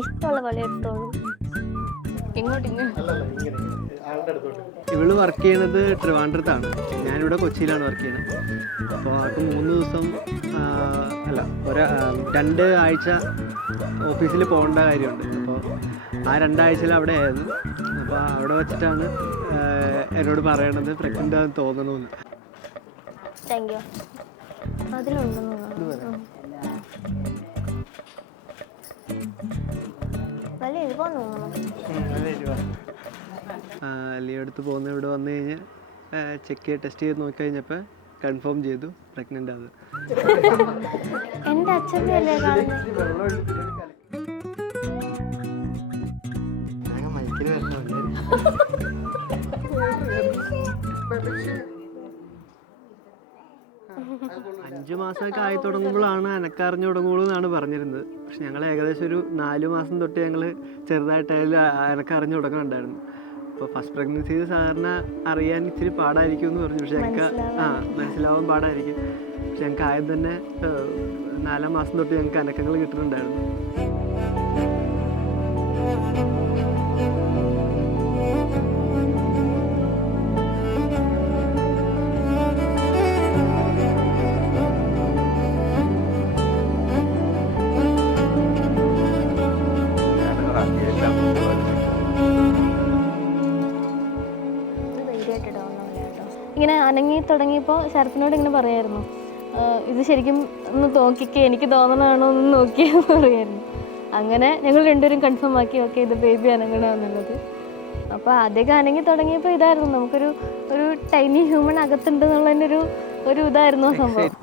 ഇഷ്ടമുള്ള പോലെ എടുത്തോളൂ. ഇവള് വർക്ക് ചെയ്യണത് ട്രിവാൻഡ്രത്താണ്, ഞാനിവിടെ കൊച്ചിയിലാണ് വർക്ക് ചെയ്യുന്നത്. അപ്പോൾ അവർക്ക് 3 ദിവസം അല്ല 2 ആഴ്ച ഓഫീസിൽ പോകേണ്ട കാര്യമുണ്ട്. അപ്പോൾ ആ 2 ആഴ്ചയിൽ അവിടെ ആയിരുന്നു. അപ്പോൾ അവിടെ വെച്ചിട്ടാണ് എന്നോട് പറയണത് പ്രഗ്നൻ്റ് ആണെന്ന് തോന്നണമെന്ന്. ലിയോ അടുത്ത് പോകുന്ന ഇവിടെ വന്നു കഴിഞ്ഞ് ചെക്ക് ചെയ്ത് ടെസ്റ്റ് ചെയ്ത് നോക്കി കഴിഞ്ഞപ്പോൾ കൺഫേം ചെയ്തു പ്രഗ്നൻ്റ് ആണ്. എൻ്റെ അച്ഛൻ്റെ അല്ലേ കാണുന്നത്? 5 മാസമൊക്കെ ആയി തുടങ്ങുമ്പോഴാണ് അനക്കറിഞ്ഞു തുടങ്ങുള്ളൂ എന്നാണ് പറഞ്ഞിരുന്നത്. പക്ഷെ ഞങ്ങൾ ഏകദേശം ഒരു 4 മാസം തൊട്ട് ഞങ്ങൾ ചെറുതായിട്ടായാലും അനക്കറിഞ്ഞു തുടങ്ങുന്നുണ്ടായിരുന്നു. അപ്പോൾ ഫസ്റ്റ് പ്രഗ്നൻസി സാധാരണ അറിയാൻ ഇച്ചിരി പാടായിരിക്കും എന്ന് പറഞ്ഞു. പക്ഷെ ഞങ്ങൾക്ക് മനസ്സിലാവാൻ പാടായിരിക്കും. പക്ഷെ ഞങ്ങൾക്ക് ആദ്യം തന്നെ 4 മാസം തൊട്ട് ഞങ്ങൾക്ക് അനക്കങ്ങൾ കിട്ടുന്നുണ്ടായിരുന്നു. ഇങ്ങനെ അനങ്ങി തുടങ്ങിയപ്പോൾ ശരത്തിനോട് ഇങ്ങനെ പറയായിരുന്നു, ഇത് ശരിക്കും ഒന്ന് നോക്കിക്കേ, എനിക്ക് തോന്നണമാണോ ഒന്ന് നോക്കിയെന്ന് പറയായിരുന്നു. അങ്ങനെ ഞങ്ങൾ രണ്ടുപേരും കൺഫേം ആക്കി, ഓക്കെ ഇത് ബേബി അനങ്ങണമെന്നുള്ളത്. അപ്പോൾ ആദ്യമൊക്കെ അനങ്ങി തുടങ്ങിയപ്പോൾ ഇതായിരുന്നു, നമുക്കൊരു ടൈനി ഹ്യൂമൻ അകത്തുണ്ടെന്നുള്ളതിൻ്റെ ഒരു ഇതായിരുന്നു സംഭവം.